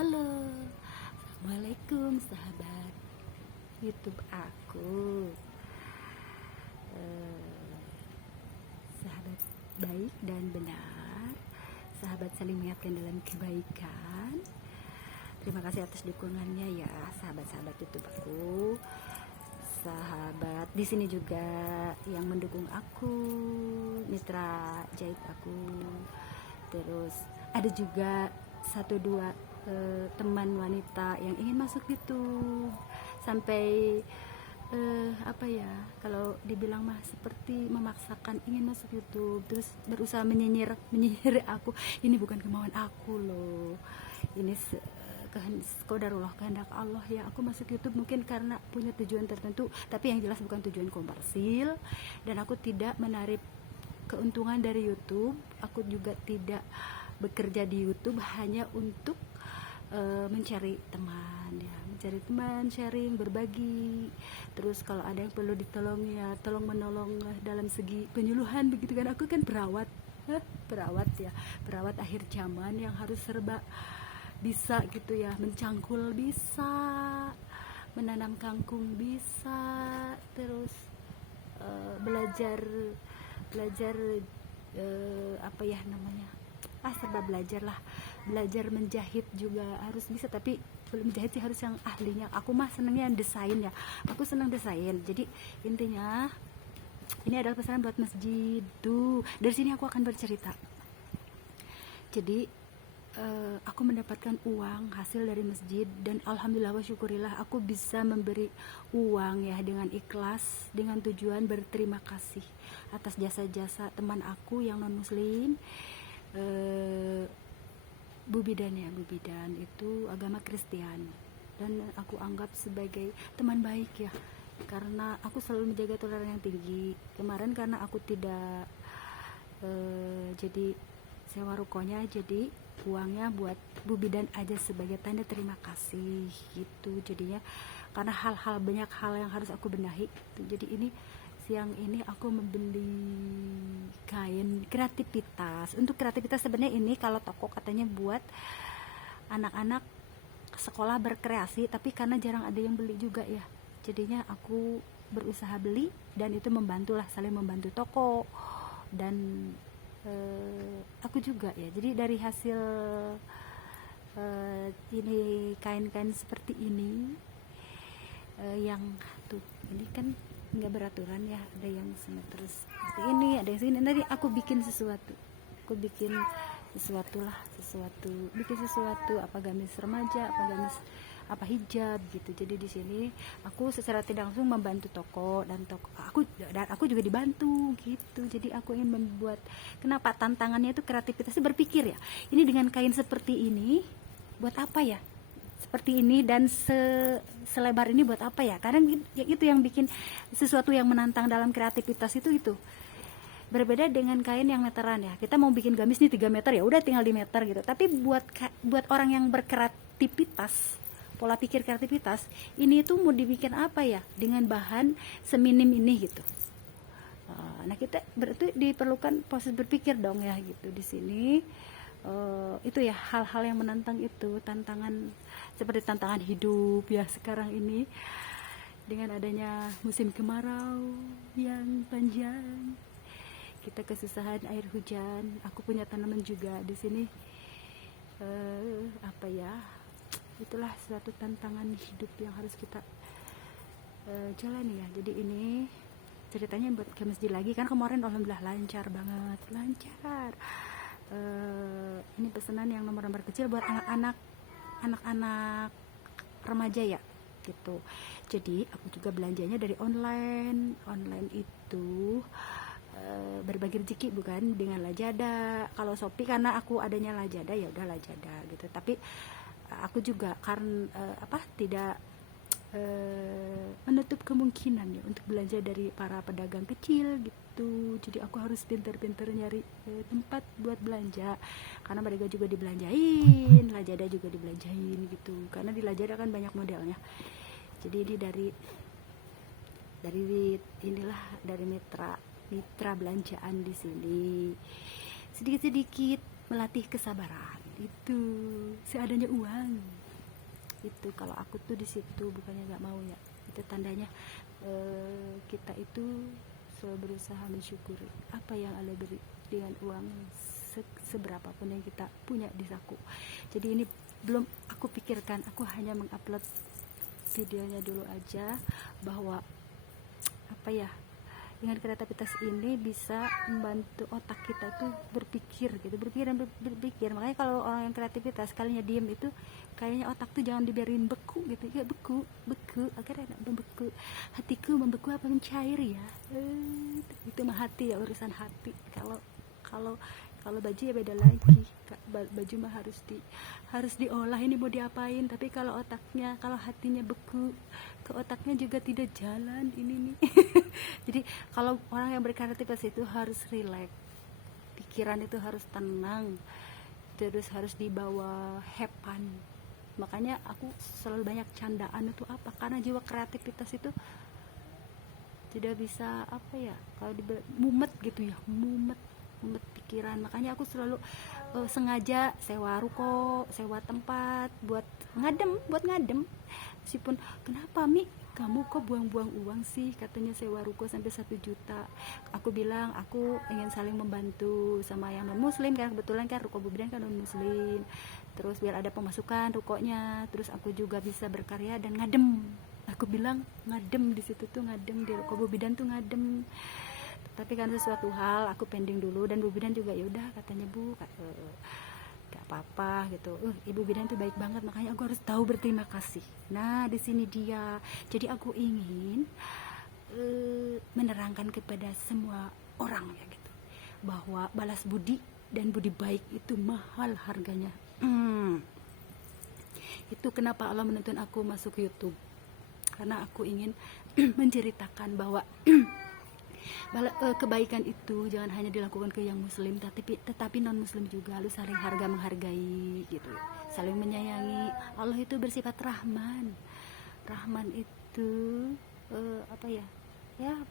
Halo, Assalamualaikum sahabat YouTube aku. Sahabat baik dan benar, sahabat saling mengingatkan dalam kebaikan. Terima kasih atas dukungannya ya, sahabat-sahabat YouTube aku. Sahabat di sini juga yang mendukung aku, mitra jahit aku. Terus ada juga satu dua teman wanita yang ingin masuk YouTube, sampai apa ya, kalau dibilang mah seperti memaksakan ingin masuk YouTube, terus berusaha menyinyir aku. Ini bukan kemauan aku loh, ini qadarullah, kehendak Allah ya aku masuk YouTube, mungkin karena punya tujuan tertentu, tapi yang jelas bukan tujuan komersil, dan aku tidak menarik keuntungan dari YouTube. Aku juga tidak bekerja di YouTube hanya untuk mencari teman ya, mencari teman, sharing, berbagi. Terus kalau ada yang perlu ditolong ya tolong menolong dalam segi penyuluhan begitu kan. Aku kan perawat ya, perawat akhir zaman yang harus serba bisa gitu ya, mencangkul bisa, menanam kangkung bisa, terus belajar apa ya namanya, serba belajar lah. Belajar menjahit juga harus bisa, tapi belum menjahit sih harus yang ahlinya. Aku mah senengnya desain ya, aku seneng desain. Jadi intinya ini adalah pesanan buat masjid tuh. Dari sini aku akan bercerita. Jadi aku mendapatkan uang hasil dari masjid, dan alhamdulillah wa syukurillah aku bisa memberi uang ya dengan ikhlas, dengan tujuan berterima kasih atas jasa-jasa teman aku yang non muslim. Bu Bidan itu agama Kristen, dan aku anggap sebagai teman baik ya, karena aku selalu menjaga toleransi yang tinggi. Kemarin karena aku tidak jadi sewa rukonya, jadi uangnya buat Bu Bidan aja sebagai tanda terima kasih gitu. Jadinya karena banyak hal yang harus aku benahi gitu. Jadi ini siang ini aku membeli kain kreativitas. Untuk kreativitas sebenarnya ini kalau toko katanya buat anak-anak sekolah berkreasi, tapi karena jarang ada yang beli juga ya, jadinya aku berusaha beli, dan itu membantulah, saling membantu toko dan aku juga ya. Jadi dari hasil ini kain-kain seperti ini yang tuh ini kan nggak beraturan ya, ada yang terus seperti ini, ada yang sini. Tadi aku bikin sesuatu, bikin sesuatu, apa gamis remaja, apa gamis, apa hijab gitu. Jadi di sini aku secara tidak langsung membantu toko, dan aku juga dibantu gitu. Jadi aku ingin membuat, kenapa tantangannya itu kreativitasnya, berpikir ya, ini dengan kain seperti ini buat apa ya, seperti ini dan selebar ini buat apa ya. Kadang ya itu yang bikin sesuatu yang menantang dalam kreativitas itu berbeda dengan kain yang meteran ya. Kita mau bikin gamis nih 3 meter, ya udah tinggal di meter gitu. Tapi buat orang yang berkreativitas, pola pikir kreativitas, ini tuh mau dibikin apa ya dengan bahan seminim ini gitu. Nah kita berarti diperlukan proses berpikir dong ya gitu di sini. Itu ya hal-hal yang menantang, itu tantangan, seperti tantangan hidup ya sekarang ini dengan adanya musim kemarau yang panjang, kita kesusahan air hujan. Aku punya tanaman juga di sini, apa ya, itulah suatu tantangan hidup yang harus kita jalani ya. Jadi ini ceritanya buat ke masjid lagi kan, kemarin alhamdulillah lancar banget, lancar. Ini pesanan yang nomor kecil buat anak-anak remaja ya gitu. Jadi aku juga belanjanya dari online itu berbagi rezeki bukan dengan Lazada. Kalau Shopee karena aku adanya Lazada, ya udah Lazada gitu. Tapi aku juga karena tidak menutup kemungkinan ya untuk belanja dari para pedagang kecil gitu. Jadi aku harus pintar-pintar nyari tempat buat belanja, karena mereka juga dibelanjain, Lazada juga dibelanjain gitu, karena di Lazada kan banyak modelnya. Jadi ini dari mitra belanjaan di sini, sedikit-sedikit melatih kesabaran itu seadanya uang. Itu kalau aku tuh di situ bukannya nggak mau ya, itu tandanya kita itu selalu berusaha mensyukuri apa yang Allah beri dengan uang seberapa pun yang kita punya di saku. Jadi ini belum aku pikirkan, aku hanya mengupload videonya dulu aja, bahwa apa ya, dengan kreativitas ini bisa membantu otak kita tuh berpikir gitu, berpikir dan berpikir. Makanya kalau orang yang kreativitas kalinya diem itu kayaknya otak tuh jangan dibiarin beku gitu ya, beku akhirnya membeku, hatiku membeku apa mencair ya, itu mah hati ya, urusan hati. Kalau baju ya beda lagi, baju mah harus diolah, ini mau diapain. Tapi kalau hatinya beku, ke otaknya juga tidak jalan ini nih. Jadi kalau orang yang berkreativitas itu harus rileks, pikiran itu harus tenang, terus harus dibawa hepan. Makanya aku selalu banyak candaan. Itu apa? Karena jiwa kreativitas itu tidak bisa apa ya, kalau mumet gitu ya, mumet pikiran. Makanya aku selalu sengaja sewa ruko, sewa tempat buat ngadem. Meskipun kenapa Mi kamu kok buang-buang uang sih, katanya sewa ruko sampai 1 juta. Aku bilang aku ingin saling membantu sama yang non muslim, karena kebetulan kan ruko Bu Bidan kan non muslim, terus biar ada pemasukan rukonya, terus aku juga bisa berkarya dan ngadem. Aku bilang ngadem di situ tuh, ngadem di ruko Bu Bidan tuh ngadem. Tapi kan sesuatu hal aku pending dulu, dan Bu Bidan juga ya udah katanya Bu, gak apa-apa gitu. Ibu Bidan tuh baik banget, makanya aku harus tahu berterima kasih. Nah di sini dia. Jadi aku ingin menerangkan kepada semua orang ya gitu, bahwa balas budi dan budi baik itu mahal harganya. Itu kenapa Allah menuntun aku masuk YouTube, karena aku ingin menceritakan bahwa kebaikan itu jangan hanya dilakukan ke yang muslim, tetapi non muslim juga harus saling menghargai gitu, saling menyayangi. Allah itu bersifat rahman itu apa ya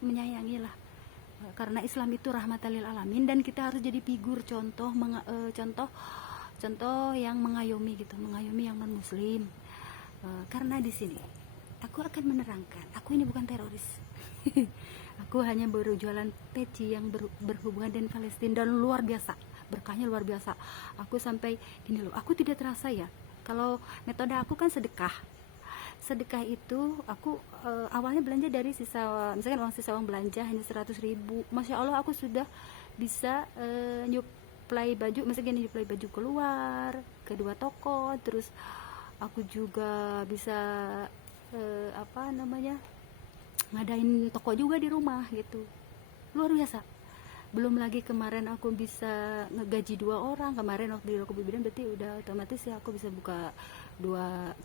menyayangi lah, karena Islam itu rahmatan lil alamin, dan kita harus jadi figur contoh yang mengayomi gitu, mengayomi yang non muslim. Karena di sini aku akan menerangkan, aku ini bukan teroris. Aku hanya berjualan peci yang berhubungan dengan Palestina, dan luar biasa, berkahnya luar biasa. Aku sampai gini loh, aku tidak terasa ya, kalau metode aku kan sedekah itu aku awalnya belanja dari sisa, misalkan uang belanja hanya 100.000, Masya Allah aku sudah bisa nyuplai baju, misalnya nyuplai baju keluar ke 2 toko, terus aku juga bisa ngadain toko juga di rumah gitu, luar biasa. Belum lagi kemarin aku bisa ngegaji 2 orang kemarin waktu di Ruko Bu Bidan, berarti udah otomatis ya aku bisa buka 2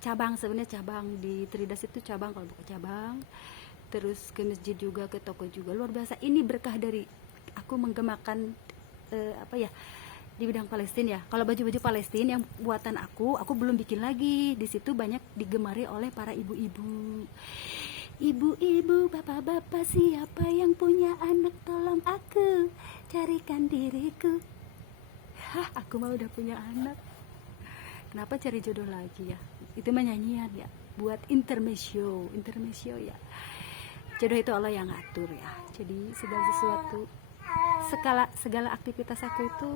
cabang. Sebenarnya cabang di Tridas itu cabang, kalau buka cabang, terus ke masjid juga, ke toko juga, luar biasa. Ini berkah dari aku menggemakan di bidang Palestina ya. Kalau baju-baju Palestina yang buatan aku belum bikin lagi. Di situ banyak digemari oleh para ibu-ibu, bapak-bapak, siapa yang punya anak tolong aku carikan diriku. Aku mah udah punya anak, kenapa cari jodoh lagi ya? Itu menyanyian ya, buat intermezzo ya. Jodoh itu Allah yang ngatur ya. Jadi segala sesuatu, segala aktivitas aku itu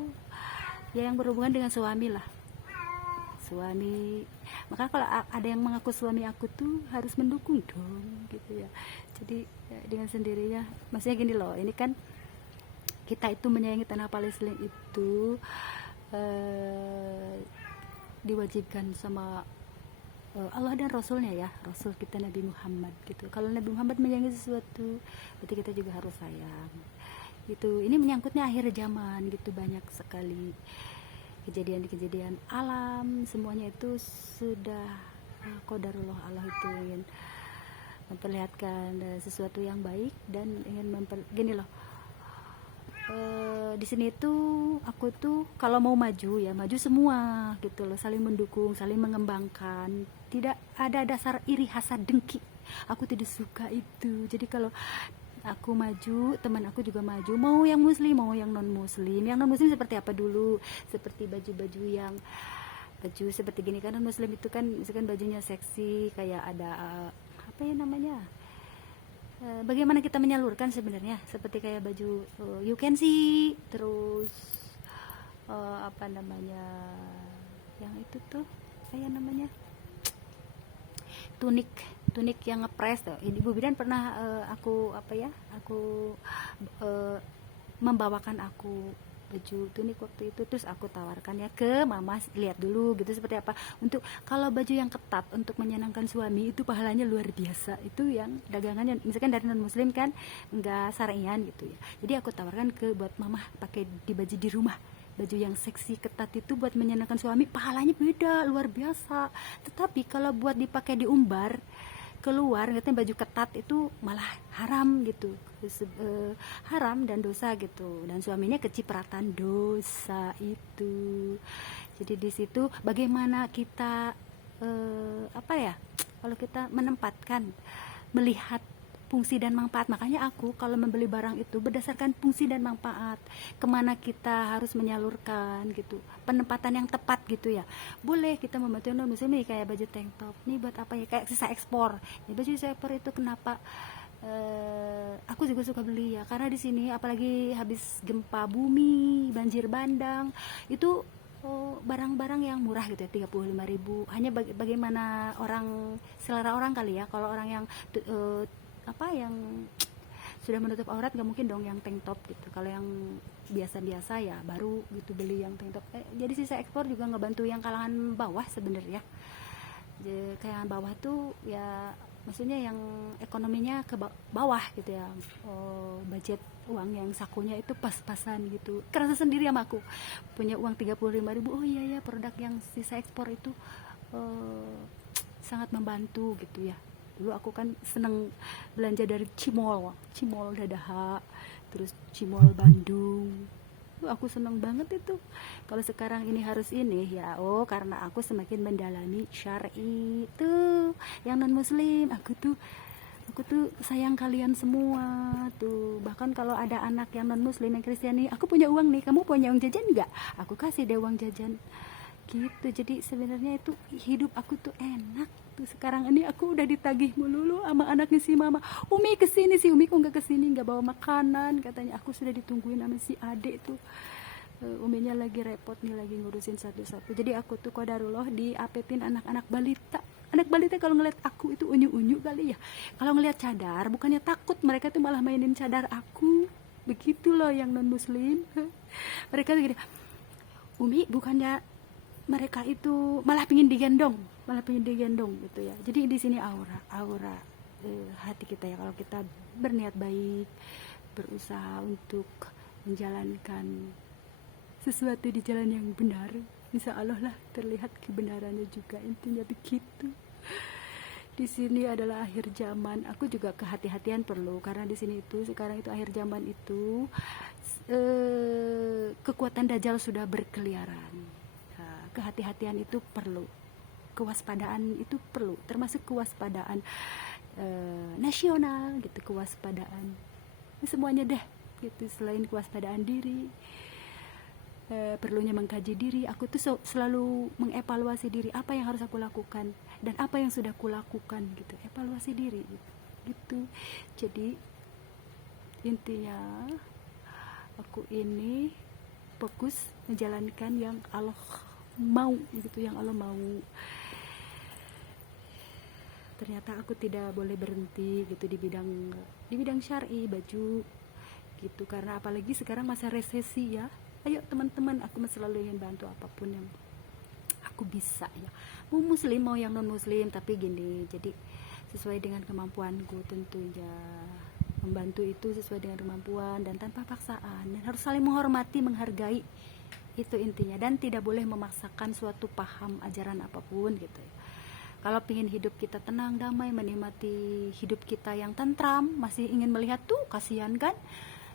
ya yang berhubungan dengan suami lah. Suami, maka kalau ada yang mengaku suami aku tuh harus mendukung dong gitu ya. Jadi dengan sendirinya, maksudnya gini loh, ini kan kita itu menyayangi tanah Palestina itu diwajibkan sama Allah dan Rasulnya ya, Rasul kita Nabi Muhammad gitu. Kalau Nabi Muhammad menyayangi sesuatu, berarti kita juga harus sayang gitu. Ini menyangkutnya akhir zaman gitu, banyak sekali kejadian alam, semuanya itu sudah qadarullah. Allah itu ingin memperlihatkan sesuatu yang baik, dan ingin gini loh, di sini tuh aku tuh kalau mau maju ya maju semua gitu loh, saling mendukung, saling mengembangkan, tidak ada dasar iri hasad dengki. Aku tidak suka itu. Jadi kalau aku maju, teman aku juga maju, mau yang muslim mau yang non muslim. Yang non muslim seperti apa dulu, seperti baju-baju yang baju seperti gini kan. Non muslim itu kan misalkan bajunya seksi, kayak ada apa ya namanya, bagaimana kita menyalurkan sebenarnya, seperti kayak baju you can see, terus apa namanya yang itu tuh kayak namanya tunik, tunik yang ngepres tuh. Ibu bidan pernah aku apa ya, aku membawakan aku baju tunik waktu itu, terus aku tawarkan ya ke mama, lihat dulu gitu seperti apa. Untuk kalau baju yang ketat untuk menyenangkan suami itu pahalanya luar biasa. Itu yang dagangannya misalkan dari non muslim kan nggak syarian gitu ya, jadi aku tawarkan ke buat mama pakai di baju di rumah. Baju yang seksi ketat itu buat menyenangkan suami pahalanya beda luar biasa. Tetapi kalau buat dipakai di umbar keluar, katanya baju ketat itu malah haram gitu, haram dan dosa gitu, dan suaminya kecipratan dosa itu. Jadi di situ bagaimana kita apa ya, kalau kita menempatkan, melihat fungsi dan manfaat. Makanya aku kalau membeli barang itu berdasarkan fungsi dan manfaat, kemana kita harus menyalurkan gitu, penempatan yang tepat gitu ya. Boleh kita membantu non muslim nih, kayak baju tank top nih buat apa ya, kayak sisa ekspor ya. Baju sisa ekspor itu kenapa aku juga suka beli ya, karena di sini apalagi habis gempa bumi, banjir bandang, itu barang-barang yang murah gitu ya, 35.000. Hanya bagaimana orang, selera orang kali ya. Kalau orang yang apa yang sudah menutup aurat nggak mungkin dong yang tank top gitu. Kalau yang biasa-biasa ya baru gitu beli yang tank top. Jadi sisa ekspor juga ngebantu yang kalangan bawah sebenarnya. Kayak bawah tuh ya, maksudnya yang ekonominya ke bawah gitu ya. Budget uang yang sakunya itu pas-pasan gitu. Kerasa sendiri sama aku, punya uang 35.000, oh iya ya, produk yang sisa ekspor itu sangat membantu gitu ya. Dulu aku kan seneng belanja dari Cimol Dadaha, terus Cimol Bandung. Aku seneng banget itu. Kalau sekarang ini harus ini ya, karena aku semakin mendalami syar'i tuh, yang non muslim. Aku tuh sayang kalian semua tuh. Bahkan kalau ada anak yang non muslim, yang Kristiani, aku punya uang nih, kamu punya uang jajan nggak? Aku kasih deh uang jajan gitu. Jadi sebenarnya itu hidup aku tuh enak tuh. Sekarang ini aku udah ditagih melulu sama anaknya si mama, Umi kesini, si Umi kok nggak kesini, nggak bawa makanan katanya. Aku sudah ditungguin sama si adek tuh. Uminya lagi repot nih, lagi ngurusin satu-satu. Jadi aku tuh qadarullah diapetin anak-anak balita. Anak balita kalau ngeliat aku itu unyu-unyu kali ya. Kalau ngeliat cadar bukannya takut, mereka tuh malah mainin cadar aku. Begitu loh yang non muslim. Mereka tuh gini, Umi bukannya, mereka itu malah pingin digendong gitu ya. Jadi di sini aura hati kita ya, kalau kita berniat baik, berusaha untuk menjalankan sesuatu di jalan yang benar, insya Allah lah terlihat kebenarannya juga. Intinya begitu. Di sini adalah akhir zaman. Aku juga kehati-hatian perlu, karena di sini itu sekarang itu akhir zaman itu kekuatan dajjal sudah berkeliaran. Kehati-hatian itu perlu, kewaspadaan itu perlu, termasuk kewaspadaan nasional gitu, kewaspadaan semuanya deh gitu. Selain kewaspadaan diri, perlunya mengkaji diri. Aku tuh selalu mengevaluasi diri, apa yang harus aku lakukan dan apa yang sudah kulakukan gitu, evaluasi diri gitu. Jadi intinya aku ini fokus menjalankan yang Allah mau gitu, yang Allah mau. Ternyata aku tidak boleh berhenti gitu di bidang syar'i, baju gitu, karena apalagi sekarang masa resesi ya. Ayo teman-teman, aku selalu ingin bantu apapun yang aku bisa ya, mau muslim mau yang non muslim. Tapi gini, jadi sesuai dengan kemampuanku tentunya, membantu itu sesuai dengan kemampuan dan tanpa paksaan, dan harus saling menghormati, menghargai, itu intinya. Dan tidak boleh memaksakan suatu paham ajaran apapun gitu ya. Kalau ingin hidup kita tenang, damai, menikmati hidup kita yang tentram, masih ingin melihat tuh, kasihan kan,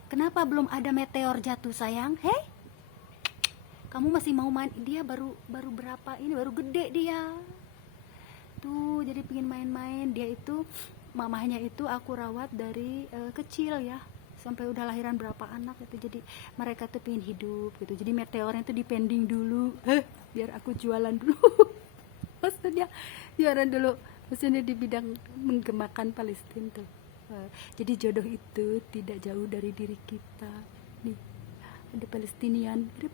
kenapa belum ada meteor jatuh sayang? Hei, kamu masih mau main? Dia baru berapa ini, baru gede dia tuh, jadi pengen main-main. Dia itu mamahnya itu aku rawat dari kecil ya, sampai udah lahiran berapa anak gitu. Jadi mereka tuh pengen hidup gitu, jadi meteornya tuh dipending dulu, biar aku jualan dulu. Maksudnya jualan dulu, maksudnya di bidang menggemakan Palestina tuh. Jadi jodoh itu tidak jauh dari diri kita nih, ada Palestinian, ada